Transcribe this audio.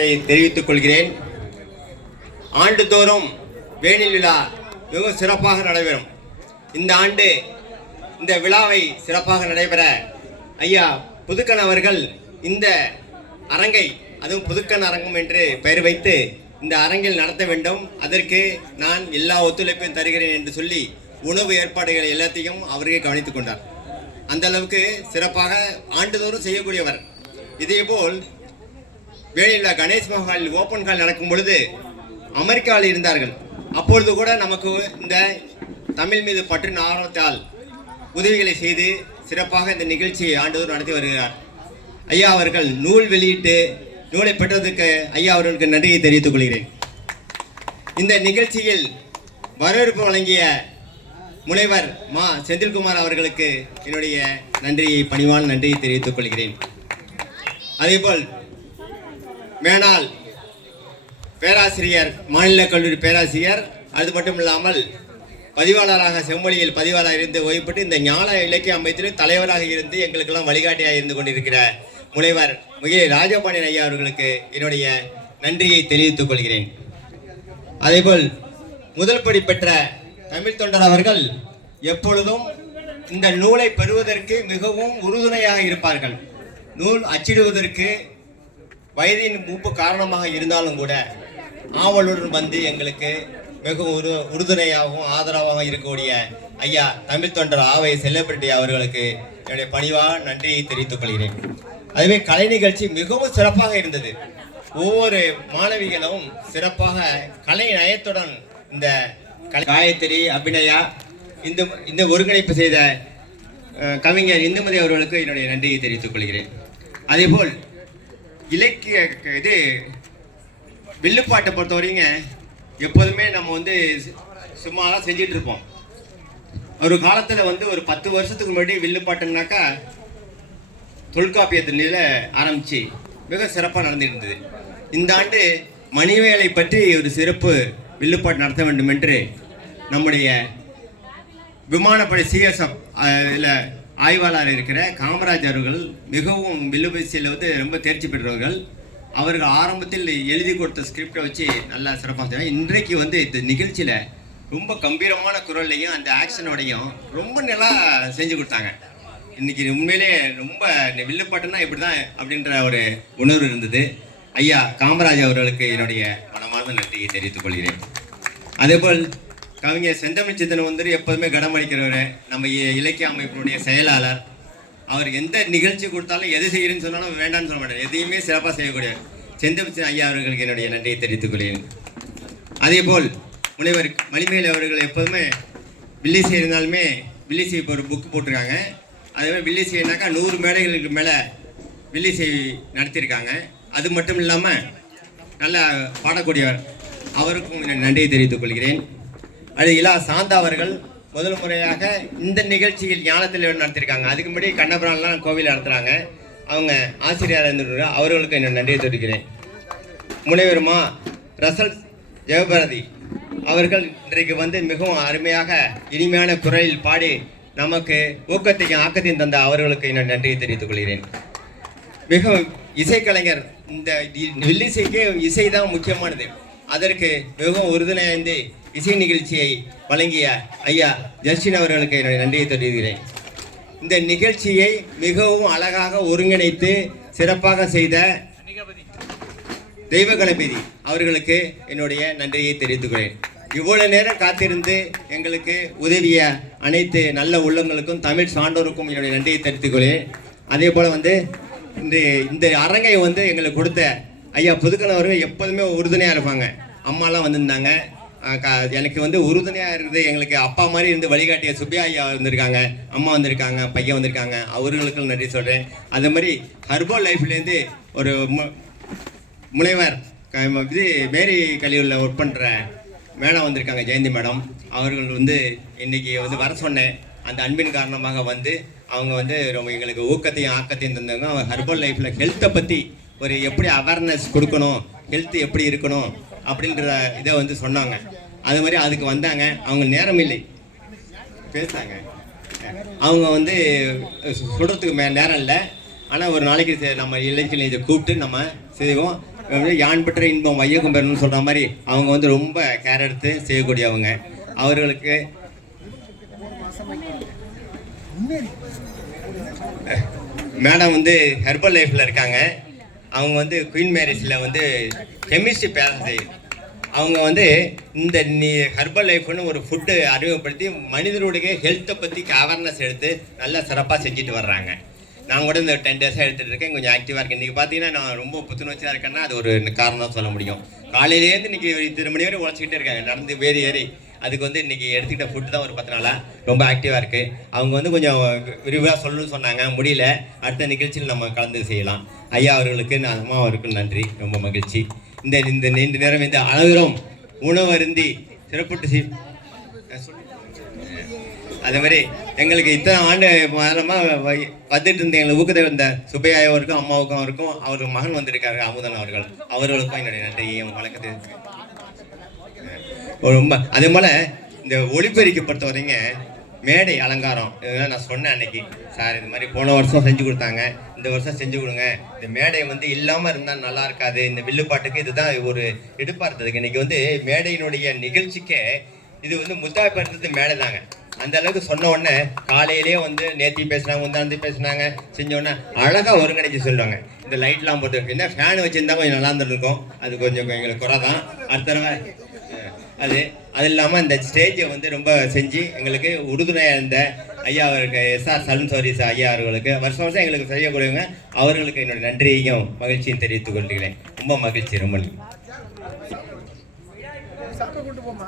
தெரிவித்துக் கொள்கிறேன். ஆண்டுதோறும் வேணில் விழா மிகவும் சிறப்பாக நடைபெறும். இந்த ஆண்டு இந்த விழாவை சிறப்பாக நடைபெற ஐயா புதுக்கன் அவர்கள் இந்த அரங்கை அதுவும் புதுக்கன் அரங்கம் என்று பெயர் வைத்து இந்த அரங்கில் நடத்த வேண்டும். அதற்கு நான் எல்லா ஒத்துழைப்பையும் தருகிறேன் என்று சொல்லி உணவு ஏற்பாடுகள் எல்லாத்தையும் அவரே கவனித்துக் கொண்டார். அந்த அளவுக்கு சிறப்பாக ஆண்டுதோறும் செய்யக்கூடியவர். இதேபோல் வேலையில் கணேஷ் மஹால் ஓப்பன் கால் நடக்கும் பொழுது அமெரிக்காவில் இருந்தார்கள். அப்பொழுது கூட நமக்கு இந்த தமிழ் மீது பற்றின ஆர்வத்தால் உதவிகளை செய்து சிறப்பாக இந்த நிகழ்ச்சியை ஆண்டுதோறும் நடத்தி வருகிறார். ஐயா அவர்கள் நூல் வெளியிட்டு நூலை பெற்றதற்கு ஐயா அவர்களுக்கு நன்றியை தெரிவித்துக் கொள்கிறேன். இந்த நிகழ்ச்சியில் வரவேற்பு வழங்கிய முனைவர் மா செந்தில்குமார் அவர்களுக்கு என்னுடைய நன்றியை பணிவான நன்றியை தெரிவித்துக் கொள்கிறேன். அதேபோல் மேனால் பேராசிரியர் மாநில கல்லூரி பேராசிரியர் அது மட்டும் இல்லாமல் பதிவாளராக செம்மொழியில் பதிவாளராக இருந்து ஓய்வுபட்டு இந்த ஞான இலக்கிய அமைப்பில் தலைவராக இருந்து எங்களுக்கெல்லாம் வழிகாட்டியாக இருந்து கொண்டிருக்கிற முனைவர் முகிய ராஜபாண்டியன் ஐயா அவர்களுக்கு என்னுடைய நன்றியை தெரிவித்துக் கொள்கிறேன். அதேபோல் முதல் படி பெற்ற தமிழ் தொண்டர் அவர்கள் எப்பொழுதும் இந்த நூலை பெறுவதற்கு மிகவும் உறுதுணையாக இருப்பார்கள். நூல் அச்சிடுவதற்கு வயதின் மூப்பு காரணமாக இருந்தாலும் கூட ஆவலுடன் வந்து எங்களுக்கு மிகவும் உரு உறுதுணையாகவும் ஆதரவாகவும் இருக்கக்கூடிய ஐயா தமிழ் தொண்டர் ஆவை செல்லப்பிரட்டி அவர்களுக்கு என்னுடைய பணிவாக நன்றியை தெரிவித்துக் கொள்கிறேன். அதுவே கலை நிகழ்ச்சி மிகவும் சிறப்பாக இருந்தது. ஒவ்வொரு மாணவிகளும் சிறப்பாக கலை நயத்துடன் இந்த கலை காயத்ரி அபிநயா இந்த இந்த ஒருங்கிணைப்பு செய்த கவிஞர் இந்துமதி அவர்களுக்கு என்னுடைய நன்றியை தெரிவித்துக் கொள்கிறேன். அதேபோல் இலக்கிய இது வில்லுப்பாட்டை பொறுத்தவரைங்க எப்போதுமே நம்ம வந்து சும்மா தான் செஞ்சிட்டு இருப்போம் ஒரு காலத்தில் வந்து ஒரு பத்து வருஷத்துக்கு முன்னாடி வில்லுப்பாட்டுனாக்கா தொல்காப்பியத்தினில ஆரம்பித்து மிக சிறப்பாக நடந்துட்டு இருந்தது இந்த ஆண்டு மணிவேலை பற்றி ஒரு சிறப்பு வில்லுப்பாட்டு நடத்த வேண்டும் என்று நம்முடைய விமானப்படை சிஎஸ்எஃப் இதில் ஆய்வாளர் இருக்கிற காமராஜ் அவர்கள் மிகவும் வில்லுபசியில் வந்து ரொம்ப தேர்ச்சி பெற்றவர்கள். அவர்கள் ஆரம்பத்தில் எழுதி கொடுத்த ஸ்கிரிப்டை வச்சு நல்லா சிறப்பாக செய்வாங்க இன்றைக்கு வந்து இந்த நிகழ்ச்சியில் ரொம்ப கம்பீரமான குரல்லையும் அந்த ஆக்ஷனோடையும் ரொம்ப நல்லா செஞ்சு கொடுத்தாங்க. இன்னைக்கு உண்மையிலே ரொம்ப இந்த வில்லுப்பாட்டுனா இப்படி தான் அப்படின்ற ஒரு உணர்வு இருந்தது. ஐயா காமராஜ் அவர்களுக்கு என்னுடைய மனமார்ந்த நன்றியை தெரிவித்துக் கொள்கிறேன். அதேபோல் கவிஞர் செந்தமிழ் சித்தன் வந்து எப்போதுமே கடமளிக்கிறவர் நம்ம இலக்கிய அமைப்பினுடைய செயலாளர். அவர் எந்த நிகழ்ச்சி கொடுத்தாலும் எது செய்கிறேன்னு சொன்னாலும் வேண்டாம்னு சொல்ல மாட்டார். எதையுமே சிறப்பாக செய்யக்கூடிய செந்தமிழ் ஐயா அவர்களுக்கு என்னுடைய நன்றியை தெரிவித்துக் கொள்கிறேன். அதேபோல் முனைவர் மணிமேல் அவர்கள் எப்போதுமே வில்லிசை இருந்தாலுமே வில்லிசை இப்போ ஒரு புக் போட்டிருக்காங்க. அதே வில்லிசைனாக்கா நூறு மேடைகளுக்கு மேலே வில்லிசை நடத்தியிருக்காங்க. அது மட்டும் இல்லாமல் நல்லா பாடக்கூடியவர். அவருக்கும் நன்றியை தெரிவித்துக் கொள்கிறேன். அது இலா சாந்தா அவர்கள் முதல் முறையாக இந்த நிகழ்ச்சியில் ஞானத்தில் நடத்தியிருக்காங்க. அதுக்கு முன்னாடி கண்ணபுரான்லாம் கோவில் நடத்துகிறாங்க அவங்க ஆசிரியராக இருந்துட்டு அவர்களுக்கு என்ன நன்றியை தெரிவிக்கிறேன். முனைவருமா ரசல் ஜெயபாரதி அவர்கள் இன்றைக்கு வந்து மிகவும் அருமையாக இனிமையான குரலில் பாடி நமக்கு ஊக்கத்தையும் ஆக்கத்தையும் தந்த அவர்களுக்கு நான் நன்றியை தெரிவித்துக் கொள்கிறேன். மிகவும் இசைக்கலைஞர் இந்த இ- வில்லிசைக்கு இசை தான் முக்கியமானது. அதற்கு மிகவும் உறுதுணையாய்ந்து இசை நிகழ்ச்சியை வழங்கிய ஐயா ஜஸ்டின் அவர்களுக்கு என்னுடைய நன்றியை தெரிவிக்கிறேன். இந்த நிகழ்ச்சியை மிகவும் அழகாக ஒருங்கிணைத்து சிறப்பாக செய்த தெய்வ கணபதி அவர்களுக்கு என்னுடைய நன்றியை தெரிவித்துக்கிறேன். இவ்வளவு நேரம் காத்திருந்து எங்களுக்கு உதவிய அனைத்து நல்ல உள்ளங்களுக்கும் தமிழ் சான்றோருக்கும் என்னுடைய நன்றியை தெரிவித்துக்கிறேன். அதே போல் வந்து இன்று இந்த அரங்கை வந்து எங்களுக்கு கொடுத்த ஐயா புதுக்கணவர்கள் எப்போதுமே உறுதுணையாக இருப்பாங்க. அம்மாலாம் வந்திருந்தாங்க. எனக்கு வந்து உறுதுணையாக இருக்குது எங்களுக்கு அப்பா மாதிரி இருந்து வழிகாட்டிய சுப்பியா ஐயா வந்திருக்காங்க அம்மா வந்திருக்காங்க பையன் வந்திருக்காங்க. அவர்களுக்கும் நன்றி சொல்கிறேன் அதே மாதிரி ஹர்பல் லைஃப்லேருந்து ஒரு மு- முனைவர் க- இது மேரி கல்லூரியில் ஒர்க் பண்ணுற மேடம் வந்திருக்காங்க ஜெயந்தி மேடம். அவர்கள் வந்து இன்றைக்கி வந்து வர சொன்னேன். அந்த அன்பின் காரணமாக வந்து அவங்க வந்து ரொம்ப எங்களுக்கு ஊக்கத்தையும் ஆக்கத்தையும் தந்தாங்க அவங்க ஹர்பல் லைஃப்பில் ஹெல்த்தை பற்றி ஒரு எப்படி அவேர்னஸ் கொடுக்கணும் ஹெல்த் எப்படி இருக்கணும் அப்படின்ற இதை வந்து சொன்னாங்க. அது மாதிரி அதுக்கு வந்தாங்க. அவங்க நேரம் இல்லை. பேசுனாங்க அவங்க வந்து சொல்கிறதுக்கு மே நேரம் இல்லை. ஆனால் ஒரு நாளைக்கு நம்ம இளைஞர்கள் இதை கூப்பிட்டு நம்ம செய்வோம். யான் பெற்ற இன்பம் வையகம் பெறணும்னு சொல்கிற மாதிரி அவங்க வந்து ரொம்ப கேர் எடுத்து செய்யக்கூடியவங்க. அவர்களுக்கு மேடம் வந்து ஹெர்பல் லைஃப்பில் இருக்காங்க. அவங்க வந்து குயின் மேரேஜில் வந்து கெமிஸ்ட்ரி பேரண்ட்ஸு அவங்க வந்து இந்த நீ ஹர்பல் லைஃப்னு ஒரு ஃபுட்டு அறிமுகப்படுத்தி மனிதனுடைய ஹெல்த்தை பற்றி அவேர்னஸ் எடுத்து நல்லா சிறப்பாக செஞ்சுட்டு வர்றாங்க. நான் கூட இந்த டென் டேஸாக எடுத்துகிட்டு இருக்கேன். கொஞ்சம் ஆக்டிவாக இருக்கேன். இன்றைக்கி பார்த்தீங்கன்னா நான் ரொம்ப புத்துணர்ச்சியாக இருக்கேன்னா அது ஒரு காரணம் சொல்ல முடியும். காலையிலேருந்து இன்றைக்கி இத்தனை மணி வரை உழைச்சிக்கிட்டே இருக்காங்க. நடந்து வேறு ஏறி அதுக்கு வந்து இன்றைக்கி எடுத்துக்கிட்ட ஃபுட்டு தான் ஒரு பத்து நாளாக ரொம்ப ஆக்டிவாக இருக்குது அவங்க வந்து கொஞ்சம் விரிவாக சொல்லணும்னு சொன்னாங்க. முடியல. அடுத்த நிகழ்ச்சியில் நம்ம கலந்து செய்யலாம். ஐயா அவர்களுக்கு நான் அம்மா அவருக்கும் நன்றி. ரொம்ப மகிழ்ச்சி. இந்த இந்த நீண்ட நேரம் இந்த அளவிலும் உணவு அருந்தி சிறப்புட்டு செய் அதே மாதிரி எங்களுக்கு இத்தனை ஆண்டு மாதமாக வந்துட்டு இருந்த எங்களை ஊக்கத்தை இருந்த சுப்பையாயவருக்கும் அம்மாவுக்கும் அவருக்கும் அவர் மகன் வந்திருக்காரு அமுதன் அவர்கள். அவர்களுக்கும் என்னுடைய நன்றியை வணக்கத்தை ரொம்ப அதே போல் இந்த ஒளிப்பெருக்கை பொறுத்த வரைங்க மேடை அலங்காரம் இதெல்லாம் நான் சொன்னேன் அன்னைக்கு. சார் இது மாதிரி போன வருஷம் செஞ்சு கொடுத்தாங்க. இந்த வருஷம் செஞ்சு கொடுங்க. இந்த மேடை வந்து இல்லாமல் இருந்தால் நல்லா இருக்காது. இந்த வில்லுப்பாட்டுக்கு இதுதான் ஒரு எடுப்பாக இருந்ததுக்கு இன்னைக்கு வந்து மேடையினுடைய நிகழ்ச்சிக்கே இது வந்து முத்தாய்ப்படுறது மேடை தாங்க அந்த அளவுக்கு சொன்ன உடனே காலையிலேயே வந்து நேத்தி பேசுனாங்க முந்தாந்தி பேசுனாங்க செஞ்ச உடனே அழகா ஒருங்கிணைச்சு சொல்லுவாங்க. இந்த லைட்லாம் போட்டு என்ன ஃபேன் வச்சுருந்தா கொஞ்சம் நல்லா இருந்திருக்கும். அது கொஞ்சம் எங்களுக்கு குறை தான். அடுத்த தடவை அது அது இல்லாமல் இந்த ஸ்டேஜை வந்து ரொம்ப செஞ்சு எங்களுக்கு உறுதுணையாக இருந்த ஐயா அவருக்கு எஸ்ஆர் சலன் சோரிஸ் ஐயா அவர்களுக்கு வருஷம் வருஷம் எங்களுக்கு செய்யக்கூடியவங்க அவர்களுக்கு என்னோட நன்றியையும் மகிழ்ச்சியும் தெரிவித்துக் கொள்கிறேன் ரொம்ப மகிழ்ச்சி ரொம்ப நன்றி. போமா